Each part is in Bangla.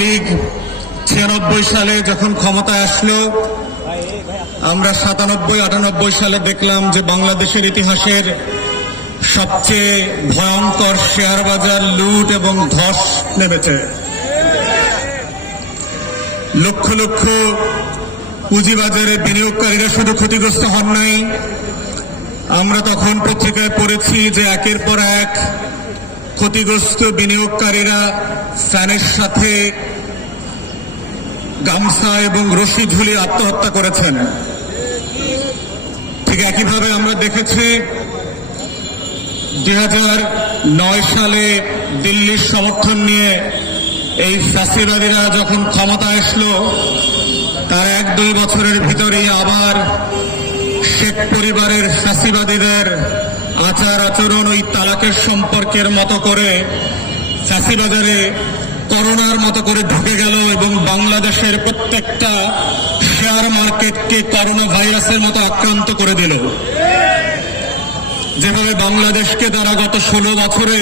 লীগ 96 সালে যখন ক্ষমতায় আসলো, আমরা 97-98 সালে দেখলাম যে বাংলাদেশের ইতিহাসের সবচেয়ে ভয়ঙ্কর শেয়ার বাজার লুট এবং ধস নেমেছে। লক্ষ লক্ষ পুঁজিবাজারে বিনিয়োগকারীরা শুধু ক্ষতিগ্রস্ত হন নাই, আমরা তখন পত্রিকায় পড়েছি যে একের পর এক ক্ষতিগ্রস্ত বিনিয়োগকারীরা ফ্যানের সাথে গামছা এবং রশি ঝুলিয়ে আত্মহত্যা করেছেন। ঠিক একইভাবে আমরা দেখেছি 2009 সালে দিল্লির সমর্থন নিয়ে এই ফ্যাসিবাদীরা যখন ক্ষমতায় আসলো, তার 1-2 বছরের ভিতরেই আবার শেখ পরিবারের ফ্যাসিবাদীদের আচার আচরণ ওই তালাকের সম্পর্কের মতো করে ফ্যাসিবাজারে করোনার মতো করে ঢুকে গেল এবং বাংলাদেশের প্রত্যেকটা শেয়ার মার্কেটকে করোনা ভাইরাসের মতো আক্রান্ত করে দিল। যেভাবে বাংলাদেশকে তারা গত 16 বছরে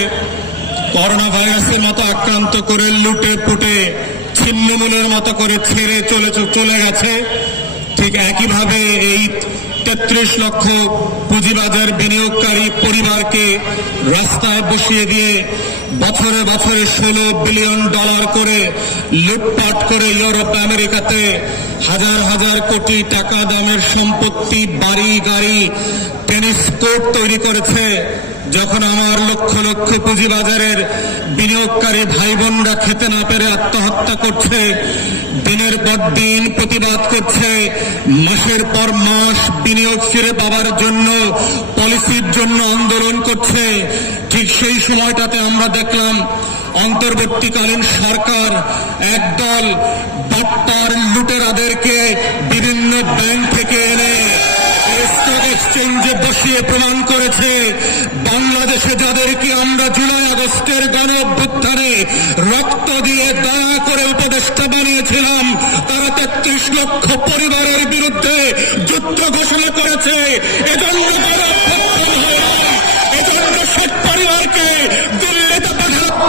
করোনা ভাইরাসের মতো আক্রান্ত করে লুটে পুটে ছিন্নমূলের মতো করে ছেড়ে চলে গেছে, ঠিক একইভাবে এই 33 লক্ষ পুঁজিবাজার বিনিয়োগকারী পরিবারকে রাস্তায় বসিয়ে দিয়ে বছরে বছরে $16 বিলিয়ন করে লুটপাট করে ইউরোপ আমেরিকাতে হাজার হাজার কোটি টাকা দামের সম্পত্তি, বাড়ি গাড়ি, টেনিস কোর্ট তৈরি করেছে। যখন আমার লক্ষ লক্ষ পুঁজিবাজারের বিনিয়োগকারী ভাই বোনরা খেতে না পেরে আত্মহত্যা করছে, দিনের পর দিন প্রতিবাদ করছে, মাসের পর মাস বিনিয়োগ ফিরে পাওয়ার জন্য, পলিসির জন্য আন্দোলন করছে, ঠিক সেই সময়টাতে আমরা দেখলাম অন্তর্বর্তীকালীন সরকার একদল বাটপার লুটেরাদেরকে বিভিন্ন ব্যাংক থেকে এনে স্টক এক্সচেঞ্জে বসিয়ে প্রমাণ করেছে বাংলাদেশে যাদেরকে আমরা জুলাই আগস্টের গণ অভ্যুত্থানে রক্ত দিয়ে দয়া করে উপদেষ্টা বানিয়েছিলাম, তারা 33 লক্ষ পরিবারের বিরুদ্ধে যুদ্ধ ঘোষণা করেছে। এজন্য গণ অভ্যুত্থান হয় না, এজন্য শেখ পরিবারকে দিল্লিতে পাঠানো,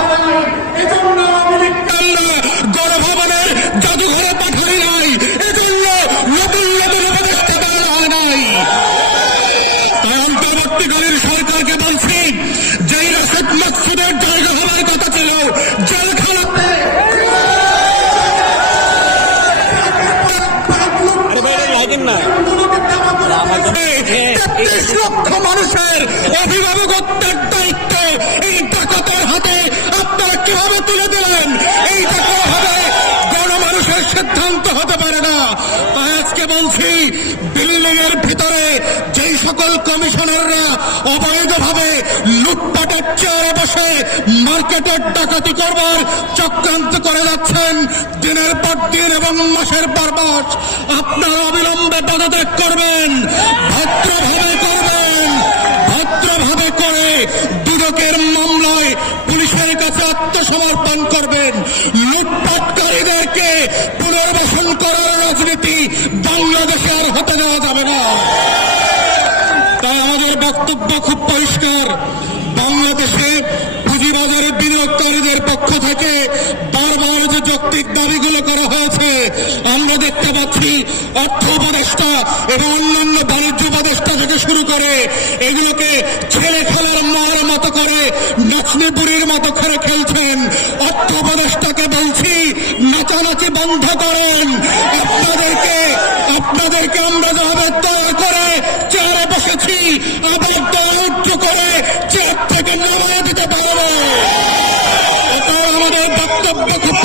এজন্য গণভবনের জাদুঘরে পাঠানো নাই, এজন্য নতুন নতুন উপদেষ্টা বানানো হয় নাই। তাই অন্তর্বর্তীকালীন সরকারকে বলছি, যেই রাশেদ মাকসুদের জায়গা হওয়ার কথা ছিল জেলখানাতে, 33 লক্ষ মানুষের অভিভাবকত্বের দায়িত্ব এই ডাকাতের হাতে আপনারা কিভাবে তুলে দিলেন? এই টাকা হবে গণমানুষের সিদ্ধান্ত হতে পারে না। তাই আজকে বলছি, বিল্ডিং এর ভিতরে যেই সকল কমিশনাররা অবৈধভাবে লুটপাটের চেয়ারে বসে মার্কেটের ডাকাতি করবার চক্রান্ত করে যাচ্ছেন দিনের পর দিন এবং মাসের পর মাস, আপনারা অবিলম্বে পদত্যাগ করবেন, ভদ্রভাবে করবেন, ভদ্রভাবে করে দুদকের মামলায় পুলিশের কাছে আত্মসমর্পণ করবেন। লুটপাটকারীদেরকে পুনর্বাসন করার রাজনীতি বাংলাদেশে আর হতে দেওয়া যাবে না। তাই আমাদের বক্তব্য খুব পরিষ্কার, বাংলাদেশে পুঁজিবাজারে বিনিয়োগকারীদের পক্ষ থেকে বারবার যে যৌক্তিক দাবিগুলো করা হয়েছে, আমরা দেখতে পাচ্ছি অর্থ উপদেষ্টা এবং অন্যান্য বাণিজ্য উপদেষ্টা থেকে শুরু করে এগুলোকে ছেলে খেলার মার মতো করে নাচনিপুরির মতো করে খেলছেন। অর্থ উপদেষ্টাকে বলছি, নাচানাচি বন্ধ করেন। আপনাদেরকে আমরা যাবে দয়া করে চেয়ারে বসেছি, আবার দৌড় করে চেয়ার থেকে নামিয়ে দিতে পারবে। এটাই আমাদের বক্তব্য খুব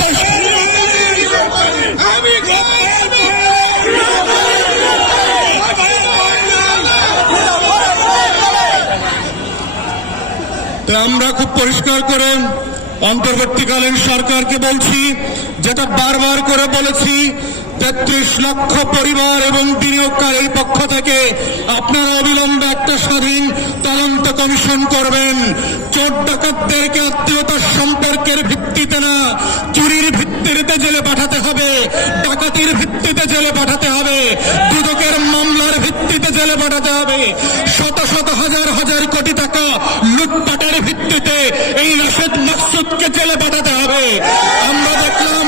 আমরা খুব পরিষ্কার করে অন্তর্বর্তীকালীন সরকারকে বলছি, যেটা বারবার করে বলেছি, 33 লক্ষ পরিবার এবং বিনিয়োগকারীর পক্ষ থেকে আপনারা অবিলম্বে একটা স্বাধীন তদন্ত কমিশন করবেন। চোর ডাকাতদেরকে আত্মীয়তার সম্পর্কের ভিত্তিতে না, চুরির ভিত্তিতে জেলে পাঠাতে হবে, ডাকাতির ভিত্তিতে জেলে পাঠাতে হবে, দুদকের মামলার ভিত্তিতে জেলে পাঠাতে হবে। শত শত হাজার হাজার কোটি টাকা লুটপাটের ভিত্তিতে এই রাশেদ মাকসুদকে জেলে পাঠাতে হবে। আমরা দেখলাম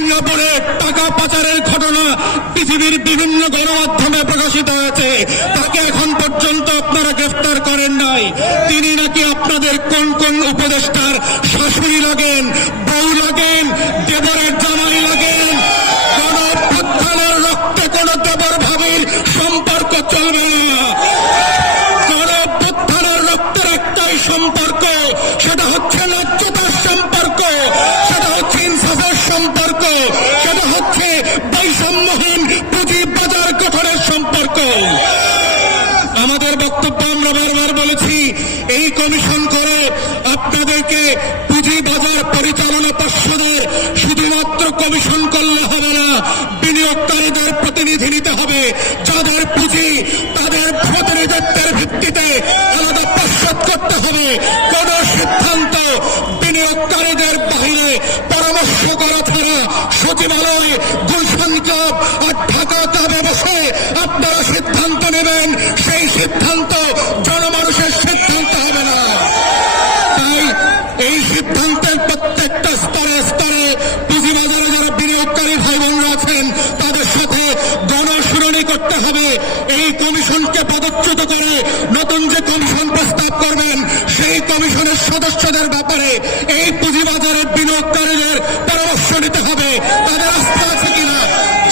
সিঙ্গাপুরে টাকা পাচারের ঘটনা পৃথিবীর বিভিন্ন গণমাধ্যমে প্রকাশিত হয়েছে, তাকে এখন পর্যন্ত আপনারা গ্রেফতার করেন নাই। তিনি নাকি আপনাদের কোন কোন উপদেষ্টার শাশুড়ি লাগেন, বউ লাগেন, দেবরের জামাই লাগেন। গণঅভ্যুত্থানের রক্তে কোন দেবর ভাবির সম্পর্ক চলবে না। গণঅভ্যুত্থানের রক্তের একটাই সম্পর্ক, সেটা হচ্ছে ন্যায্যতার সম্পর্ক, সেটা হচ্ছে ইনসাফের সম্পর্ক, সেটা হচ্ছে বৈষম্যহীন পুঁজি বাজার গঠনের সম্পর্ক। আমাদের বক্তব্য আমরা বারবার বলেছি, এই কমিশন করে আপনাদেরকে পুঁজি বাজার পরিচালনা পর্ষদের শুধুমাত্র কমিশন করলে হবে না, বিনিয়োগকারীদের প্রতিনিধি নিতে হবে। যাদের পুঁজি তাদের প্রতিনিধিত্বের ভিত্তিতে আলাদা পর্ষদ করতে হবে। কোন সিদ্ধান্ত বিনিয়োগকারীদের বাহিরে পরামর্শ করা ছাড়া সচিবালয়, গুলশান ক্লাব আর ঢাকা ক্লাবে বসে আপনারা সিদ্ধান্ত নেবেন, সেই সিদ্ধান্ত জনমানুষের সিদ্ধান্ত হবে না। তাই এই সিদ্ধান্তের প্রত্যেকটা স্তরে স্তরে পুঁজিবাজারে যারা বিনিয়োগকারী ভাই বোনরা আছেন তাদের সাথে গণশুনানি করতে হবে। এই কমিশনকে পদচ্যুত করে নতুন যে কমিশন প্রস্তাব করবেন সেই কমিশনের সদস্যদের ব্যাপারে এই পুঁজিবাজারের বিনিয়োগকারীদের পরামর্শ নিতে হবে, তাদের আস্থা আছে কিনা।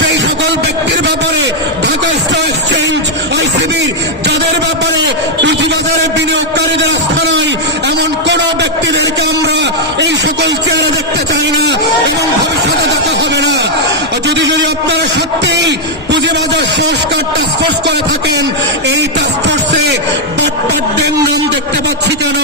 সেই সকল ব্যক্তির ব্যাপারে ঢাকা স্টক এক্সচেঞ্জ, আইসিবি যাদের ব্যাপারে পুঁজিবাজারে বিনিয়োগকারীদের আস্থা নাই, এমন কোন ব্যক্তিদেরকে আমরা এই সকল চেয়ারে দেখতে চাই না এবং ভবিষ্যতে দেখা হবে না। যদি আপনারা সত্যিই পুঁজিবাজার সংস্কার টাস্কফোর্স করে থাকেন, এই টাস্কফোর্সে বাটপাটদের নাম দেখতে পাচ্ছি কেন?